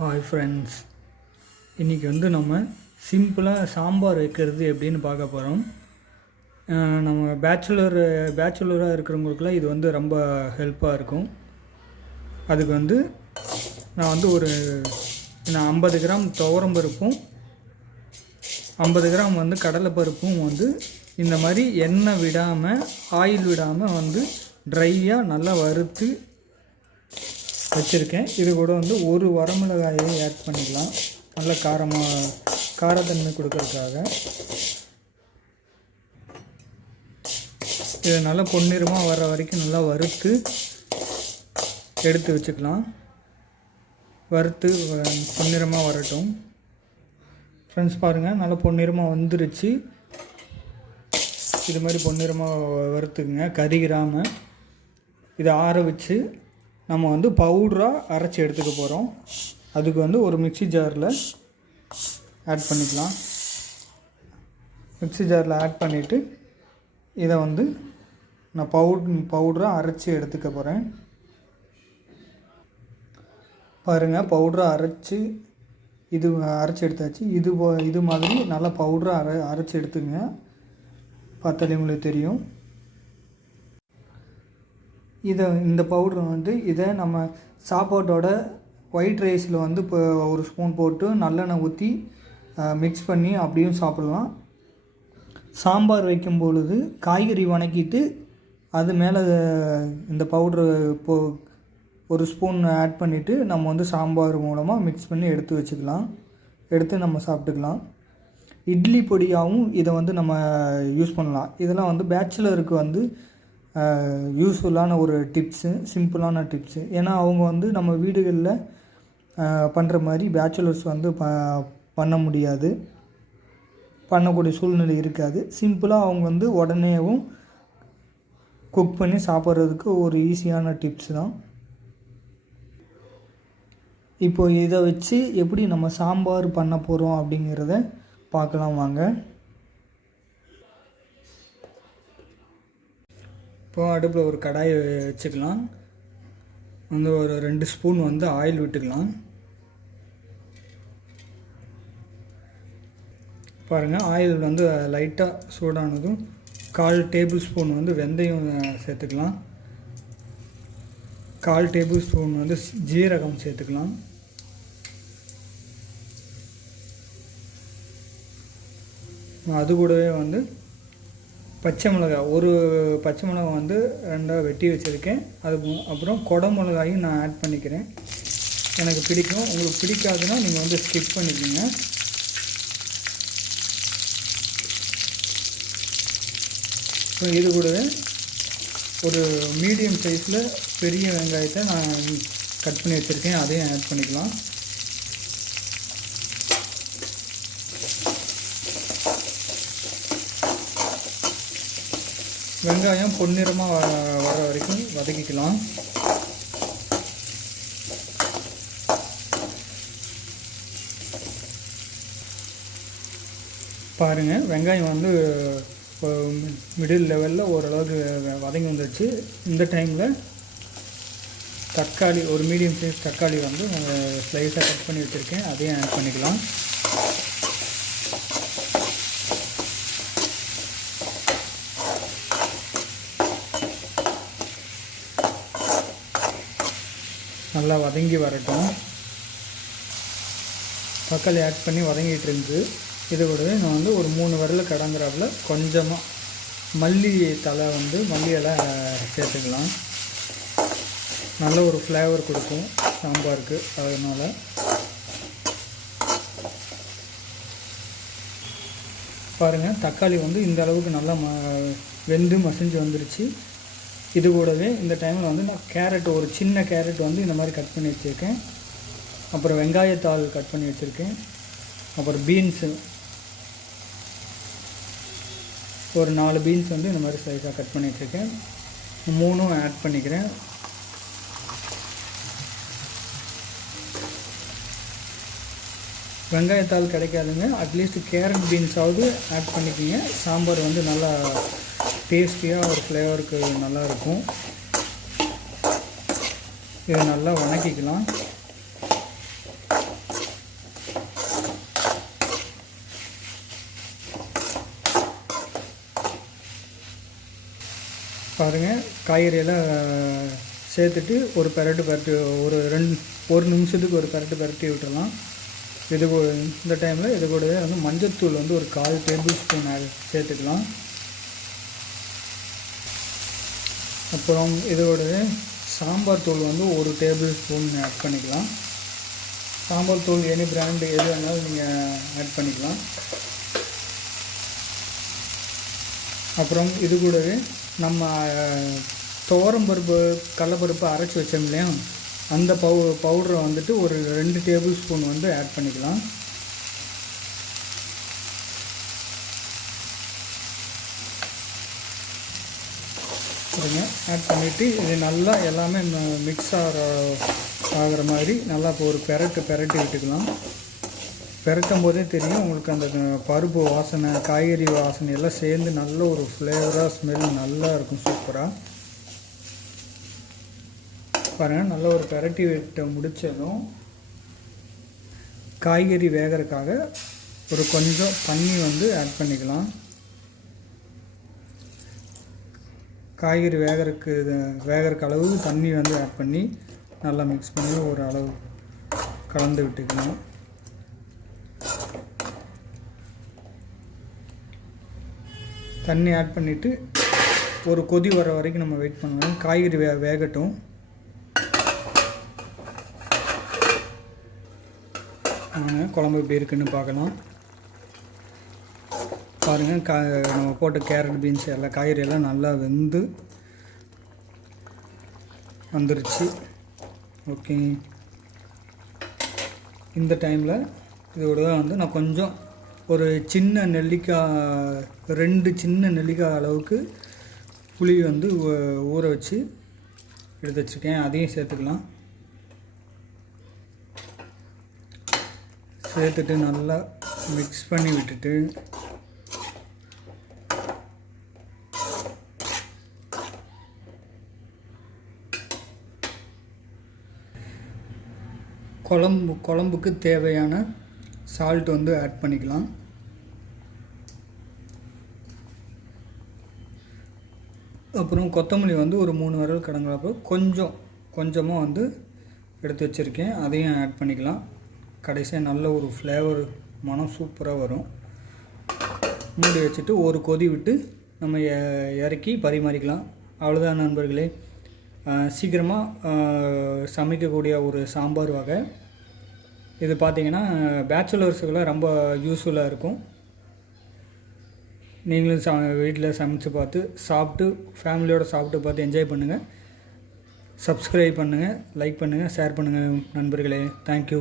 Hi friends, இன்றைக்கி நம்ம சிம்பிளாக சாம்பார் வைக்கிறது எப்படின்னு பார்க்க போகிறோம். நம்ம பேச்சுலராக இருக்கிறவங்களுக்குலாம் இது ரொம்ப ஹெல்ப்பாக இருக்கும். அதுக்கு நான் நான் 50 கிராம் துவரம் பருப்பும் 50 கிராம் கடலைப்பருப்பும் இந்த மாதிரி எண்ணெய் விடாமல் ஆயில் விடாமல் ட்ரையாக நல்லா வறுத்து வச்சுருக்கேன். இது கூட ஒரு வரமிளகாயை ஆட் பண்ணிக்கலாம், நல்லா காரத்தன்மை கொடுக்கறதுக்காக. இதை நல்லா பொன்னிறமாக வர வரைக்கும் நல்லா வறுத்து எடுத்து வச்சுக்கலாம். வறுத்து பொன்னிறமாக வரட்டும். ஃப்ரெண்ட்ஸ் பாருங்கள், நல்லா பொன்னிறமாக வந்துருச்சு. இது மாதிரி பொன்னிறமாக வறுத்துக்குங்க, கரிகிராமல். இதை ஆற வச்சு நம்ம பவுடராக அரைச்சி எடுத்துக்க போகிறோம். அதுக்கு ஒரு மிக்ஸி ஜாரில் ஆட் பண்ணிக்கலாம். மிக்ஸி ஜாரில் ஆட் பண்ணிவிட்டு இதை நான் பவுடராக அரைச்சி எடுத்துக்க போகிறேன். பாருங்கள், பவுடராக அரைச்சி அரைச்சி எடுத்தாச்சு. இது மாதிரி நல்லா பவுடராக அரைச்சி எடுத்துங்க. பார்த்தாலே உங்களுக்கு தெரியும். இந்த பவுட்ரு இதை நம்ம சாப்பாட்டோட ஒயிட் ரைஸில் இப்போ ஒரு ஸ்பூன் போட்டு நல்லெண்ணெய் ஊற்றி மிக்ஸ் பண்ணி அப்படியும் சாப்பிட்லாம். சாம்பார் வைக்கும் பொழுது காய்கறி வணக்கிட்டு அது மேலே இந்த பவுட்ரு ஒரு ஸ்பூன் ஆட் பண்ணிவிட்டு நம்ம சாம்பார் மூலமாக மிக்ஸ் பண்ணி எடுத்து வச்சுக்கலாம். எடுத்து நம்ம சாப்பிட்டுக்கலாம். இட்லி பொடியாகவும் இதை நம்ம யூஸ் பண்ணலாம். இதெல்லாம் பேச்சுலருக்கு யூஸ்ஃபுல்லான ஒரு டிப்ஸு, சிம்பிளான டிப்ஸு. ஏன்னா அவங்க நம்ம வீடுகளில் பண்ணுற மாதிரி பேச்சுலர்ஸ் பண்ண முடியாது, பண்ணக்கூடிய சூழ்நிலை இருக்காது. சிம்பிளாக அவங்க உடனேவும் குக் பண்ணி சாப்பிட்றதுக்கு ஒரு ஈஸியான டிப்ஸ் தான். இப்போது இதை வச்சு எப்படி நம்ம சாம்பார் பண்ண போகிறோம் அப்படிங்கிறத பார்க்கலாம் வாங்க. இப்போ அடுப்பில் ஒரு கடாயை வச்சுக்கலாம். ஒரு 2 ஸ்பூன் ஆயில் விட்டுக்கலாம். பாருங்கள், ஆயில் லைட்டாக சூடானதும் 1/4 டேபிள் ஸ்பூன் வெந்தயம் சேர்த்துக்கலாம். 1/4 டேபிள் ஸ்பூன் ஜீரகம் சேர்த்துக்கலாம். அது கூடவே பச்சை மிளகாய், ஒரு பச்சை மிளகாய் 2 வெட்டி வச்சுருக்கேன். அப்புறம் கொடை மிளகாயும் நான் ஆட் பண்ணிக்கிறேன். எனக்கு பிடிக்கும். உங்களுக்கு பிடிக்காதுன்னா நீங்கள் ஸ்கிப் பண்ணிக்கோங்க. இப்போ இது கூடவே ஒரு மீடியம் சைஸில் பெரிய வெங்காயத்தை நான் கட் பண்ணி வச்சுருக்கேன், அதையும் ஆட் பண்ணிக்கலாம். வெங்காயம் பொன்னிறமாக வர வரைக்கும் வதக்கிக்கலாம். பாருங்கள், வெங்காயம் மிடில் லெவலில் ஓரளவுக்கு வதங்கி வந்துடுச்சு. இந்த டைமில் தக்காளி, ஒரு மீடியம் சைஸ் தக்காளி ஸ்லைஸாக கட் பண்ணி வச்சுருக்கேன், அதையும் ஆட் பண்ணிக்கலாம். நல்லா வதங்கி வரட்டும். தக்காளி ஆட் பண்ணி வதங்கிட்டு இருந்து இது கூடவே நான் ஒரு 3 விரல் கடங்குறாப்புல கொஞ்சமாக மல்லி தலை மல்லி இலை சேர்த்துக்கலாம். நல்ல ஒரு ஃப்ளேவர் கொடுக்கும் சாம்பாருக்கு. அதனால் பாருங்கள், தக்காளி இந்த அளவுக்கு நல்லா வெந்து மசிஞ்சு வந்துருச்சு. இது கூடவே இந்த டைமில் நான் கேரட், ஒரு சின்ன கேரட் இந்த மாதிரி கட் பண்ணி வச்சுருக்கேன். அப்புறம் வெங்காயத்தாள் கட் பண்ணி வச்சுருக்கேன். அப்புறம் பீன்ஸு, ஒரு 4 பீன்ஸ் இந்த மாதிரி சைஸாக கட் பண்ணி வச்சுருக்கேன். 3 ஆட் பண்ணிக்கிறேன். வெங்காயத்தாள் கிடைக்காதுங்க, அட்லீஸ்ட் கேரட் பீன்ஸாவது ஆட் பண்ணிக்கிங்க. சாம்பார் நல்லா டேஸ்டியாக ஒரு ஃப்ளேவருக்கு நல்லாயிருக்கும். இதை நல்லா வணக்கிக்கலாம். பாருங்கள், காய்கறியெல்லாம் சேர்த்துட்டு ஒரு பரட்டி ஒரு நிமிஷத்துக்கு ஒரு பரட்டி விட்டுறலாம். இந்த டைமில் இது கூடவே வந்து மஞ்சள்தூள் வந்து ஒரு 1/4 டேபிள் ஸ்பூன் சேர்த்துக்கலாம். அப்புறம் இதோடவே சாம்பார் தூள் வந்து 1 டேபிள் ஸ்பூன் ஆட் பண்ணிக்கலாம். சாம்பார் தூள் எனி பிராண்டு எது வேணாலும் நீங்கள் ஆட் பண்ணிக்கலாம். அப்புறம் இது கூடவே நம்ம துவரம்பருப்பு கடலைப்பருப்பு அரைச்சி வச்சோம் இல்லையா, அந்த பவுடரை வந்துட்டு ஒரு 2 டேபிள் ஸ்பூன் வந்து ஆட் பண்ணிக்கலாம். ஆட் பண்ணிவிட்டு இது நல்லா எல்லாமே மிக்ஸ் ஆகிற மாதிரி நல்லா ஒரு பெரட்டி விட்டுக்கலாம். பெரட்டும் போதே தெரியும் உங்களுக்கு அந்த பருப்பு வாசனை, காய்கறி வாசனை எல்லாம் சேர்ந்து நல்ல ஒரு ஃப்ளேவராக ஸ்மெல் நல்லா இருக்கும். சூப்பராக பாருங்கள். நல்ல ஒரு பெரட்டி விட்டு முடித்ததும் காய்கறி வேகிறதுக்காக ஒரு கொஞ்சம் தண்ணி வந்து ஆட் பண்ணிக்கலாம். காய்கறி வேகிறக்கு அளவு தண்ணி வந்து ஆட் பண்ணி நல்லா மிக்ஸ் பண்ணி ஒரு அளவு கலந்து விட்டுக்கலாம். தண்ணி ஆட் பண்ணிவிட்டு ஒரு கொதி வர வரைக்கும் நம்ம வெயிட் பண்ணணும். காய்கறி வேகட்டும். குழம்பு எப்படி இருக்குன்னு பார்க்கலாம். பாருங்கள், நம்ம போட்ட கேரட், பீன்ஸ் எல்லாம் காய்கறி எல்லாம் நல்லா வெந்து வந்துருச்சு. ஓகே, இந்த டைமில் இதோட வந்து நான் கொஞ்சம் ஒரு சின்ன நெல்லிக்காய் 2 சின்ன நெல்லிக்காய் அளவுக்கு புளி வந்து ஊற வச்சு எடுத்து வச்சுருக்கேன். அதையும் சேர்த்துக்கலாம். சேர்த்துட்டு நல்லா மிக்ஸ் பண்ணி விட்டுட்டு குழம்புக்கு தேவையான சால்ட் வந்து ஆட் பண்ணிக்கலாம். அப்புறம் கொத்தமல்லி வந்து ஒரு 3 விரல் கடங்கிறப்போ கொஞ்சமாக வந்து எடுத்து வச்சுருக்கேன். அதையும் ஆட் பண்ணிக்கலாம். கடைசியாக நல்ல ஒரு ஃப்ளேவர் மனம் சூப்பராக வரும். மூடி வச்சுட்டு ஒரு கொதி விட்டு நம்ம இறக்கி பரிமாறிக்கலாம். அவ்வளோதான் நண்பர்களே, சீக்கிரமாக சமைக்கக்கூடிய ஒரு சாம்பார் வகை இது. பார்த்திங்கன்னா பேச்சுலர்ஸுக்கெல்லாம் ரொம்ப யூஸ்ஃபுல்லாக இருக்கும். நீங்களும் வீட்டில் சமைச்சு பார்த்து சாப்பிட்டு ஃபேமிலியோடு சாப்பிட்டு பார்த்து என்ஜாய் பண்ணுங்கள். சப்ஸ்கிரைப் பண்ணுங்கள், லைக் பண்ணுங்கள், ஷேர் பண்ணுங்கள் நண்பர்களே. தேங்க்யூ.